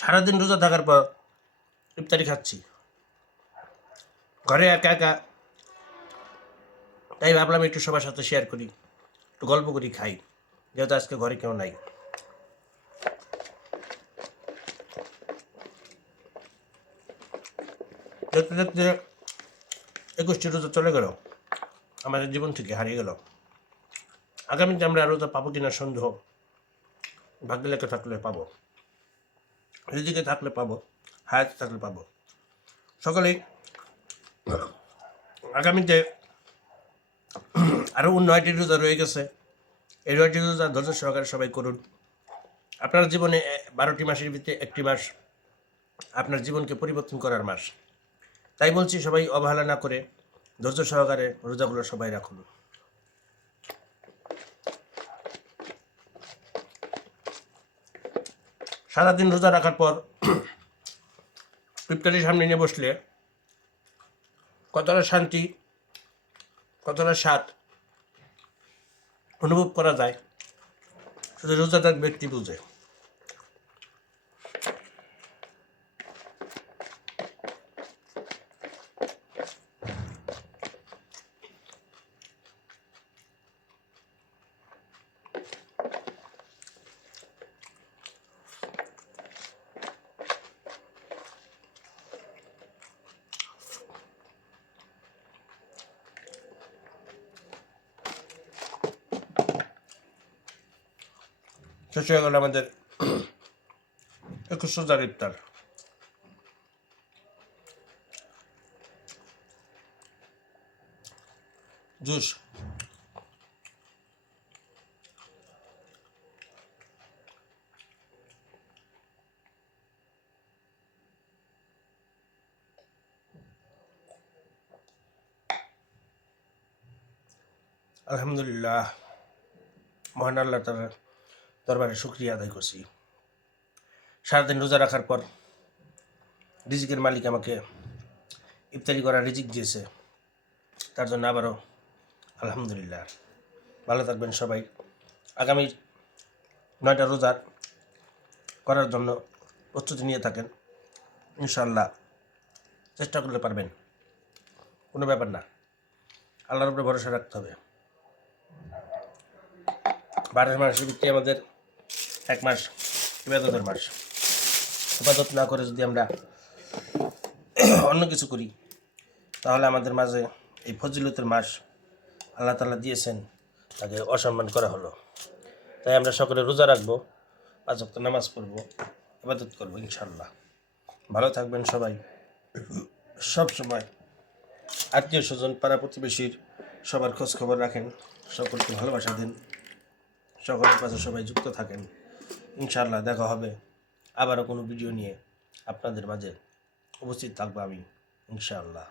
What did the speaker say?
সারাদিন রোজা থাকার পর ইফতারি খাচ্ছি। ঘরে একা একা। তাই ভাবলাম একটু সবার সাথে শেয়ার করি, একটু গল্প করি, খাই। যেহেতু আজকে ঘরে কেউ নাই। দেখতে দেখতে একুশটি রোজা চলে গেল। আমাদের জীবন থেকে হারিয়ে গেল। আগামীতে আমরা রোজা পাবো কিনা সন্দেহ ভাগ্যে লেখা থাকলে পাবো। রিদিকে থাকলে পাবো, হায়াতে থাকলে পাবো। সকলেই আগামীতে আরও নয়টি রোজা রয়ে গেছে। এই নয়টি রোজা ধৈর্য সহকারে সবাই করুন। আপনার জীবনে বারোটি মাসের ভিতরে একটি মাস আপনার জীবনকে পরিবর্তন করার মাস। তাই বলছি সবাই অবহেলা না করে ধৈর্য সহকারে রোজাগুলো সবাই রাখুন। সারাদিন রোজা রাখার পর ইফতারির সামনে নিয়ে বসলে কতটা শান্তি, কতটা স্বাদ অনুভব করা যায়। শুধু রোজাদার ব্যক্তি বুঝে। শেষ হয়ে গেল আমাদের একুশ রোজার ইফতার জুস আলহামদুলিল্লাহ মহান আল্লাহ তার দরবারে শুক্রিয়া আদায় করছি। সারাদিন রোজা রাখার পর রিজিকের মালিক আমাকে ইফতারি করা রিজিক দিয়েছে। তার জন্য আবারও আলহামদুলিল্লাহ। ভালো থাকবেন সবাই। আগামী নয়টা রোজা করার জন্য প্রস্তুতি নিয়ে থাকেন। ইনশাল্লাহ চেষ্টা করলে পারবেন। কোনো ব্যাপার না। আল্লাহর উপরে ভরসা রাখতে হবে। বারো মাসের ভিত্তি আমাদের এক মাস, ইবাদতের মাস। ইবাদত না করে যদি আমরা অন্য কিছু করি, তাহলে আমাদের মাঝে এই ফজিলতের মাস আল্লাহ তালা দিয়েছেন, তাকে অসম্মান করা হলো। তাই আমরা সকলে রোজা রাখব, পাঁচ নামাজ পড়ব, ইবাদত করব ইনশাল্লাহ ভালো থাকবেন সবাই। সব সময় আত্মীয় স্বজন, পাড়া প্রতিবেশীর সবার খোঁজ খবর রাখেন, সকলকে ভালোবাসা দিন, সকলের পাশে সবাই যুক্ত থাকেন। ইনশাআল্লাহ দেখা হবে। আবারও কোনো ভিডিও নিয়ে আপনাদের মাঝে উপস্থিত থাকব আমি ইনশাআল্লাহ।